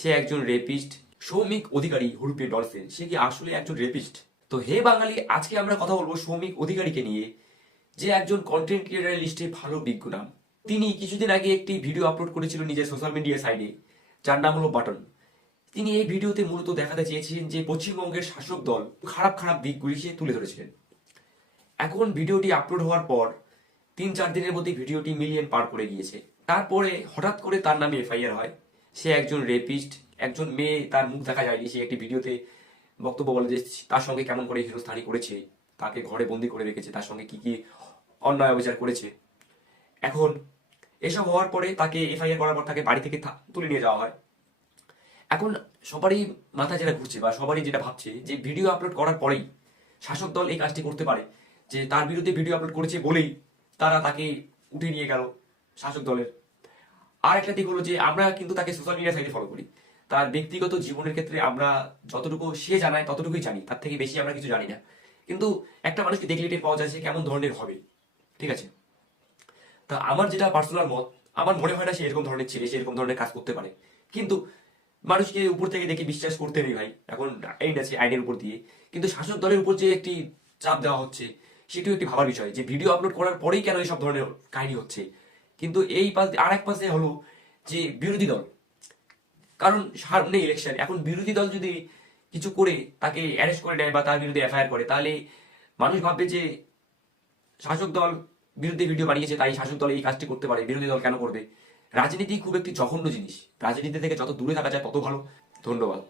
সে একজন রেপিস্ট। সৌমিক অধিকারী হুরুপে ডলফিন, সে কি আসলে একজন রেপিস্ট? তো হে বাঙালি, আজকে আমরা কথা বলবো সৌমিক অধিকারীকে নিয়ে, যে একজন কন্টেন্ট ক্রিয়েটারের লিস্টে ভালো বিজ্ঞ নাম। তিনি কিছুদিন আগে একটি ভিডিও আপলোড করেছিল নিজের সোশ্যাল মিডিয়া সাইটে, যার নাম হলো বাটন। তিনি এই ভিডিওতে মূলত দেখাতে চেয়েছিলেন যে পশ্চিমবঙ্গের শাসক দল খারাপ খারাপ দিকগুলি সে তুলে ধরেছিলেন। এখন ভিডিওটি আপলোড হওয়ার পর 3-4 দিনের মধ্যে ভিডিওটি মিলিয়ন পার করে গিয়েছে। তারপরে হঠাৎ করে তার নামে এফআইআর হয়। সে একজন রেপিস্ট। একজন মেয়ে, তার মুখ দেখা যায়নি, সে একটি ভিডিওতে বক্তব্য বলে যে তার সঙ্গে কেমন করে হেনস্থানি করেছে, তাকে ঘরে বন্দি করে রেখেছে, তার সঙ্গে কি কি অন্যায় অবিচার করেছে। এখন এসব হওয়ার পরে তাকে এফআইআর করার পর তাকে বাড়ি থেকে তুলে নিয়ে যাওয়া হয়। এখন সবারই মাথা যেটা ঘুরছে বা সবারই যেটা ভাবছে যে ভিডিও আপলোড করার পরেই শাসক দল এই কাজটি করতে পারে, যে তার বিরুদ্ধে ভিডিও আপলোড করেছে বলেই তারা তাকে উঠে নিয়ে গেল শাসক দলের। আর একটা দিক হলো যে আমরা কিন্তু তাকে সোশ্যাল মিডিয়া সাইটে ফলো করি। তার ব্যক্তিগত জীবনের ক্ষেত্রে আমরা যতটুকু সে জানায় ততটুকুই জানি, তার থেকে বেশি আমরা কিছু জানি না। কিন্তু একটা মানুষকে দেখলে টের পাওয়া যায় সে কেমন ধরনের হবে। ঠিক আছে, তা আমার যেটা পার্সোনাল মত, আমার মনে হয় না সে এরকম ধরনের ছেলে, সে এরকম ধরনের কাজ করতে পারে। কিন্তু মানুষকে উপর থেকে দেখে বিশ্বাস করতে নেই ভাই, এখন আইন আছে, আইনের উপর দিয়ে। কিন্তু শাসক দলের উপর যে একটি চাপ দেওয়া হচ্ছে, সেটিও একটি ভাবার বিষয় যে ভিডিও আপলোড করার পরেই কেন এইসব ধরনের কাহিনী হচ্ছে। কিন্তু এই পাশ আর এক পাশে হলো যে বিরোধী দল, কারণ সামনে ইলেকশন, এখন বিরোধী দল যদি কিছু করে তাকে অ্যারেস্ট করে নেয় বা তার বিরুদ্ধে এফআইআর করে, তাহলে মানুষ ভাববে যে শাসক দল বিরুদ্ধে ভিডিও বানিয়েছে তাই শাসক দল এই কাজটি করতে পারে, বিরোধী দল কেন করবে। রাজনীতি খুব একটি জঘন্য জিনিস, রাজনীতি থেকে যত দূরে থাকা যায় তত ভালো। ধন্যবাদ।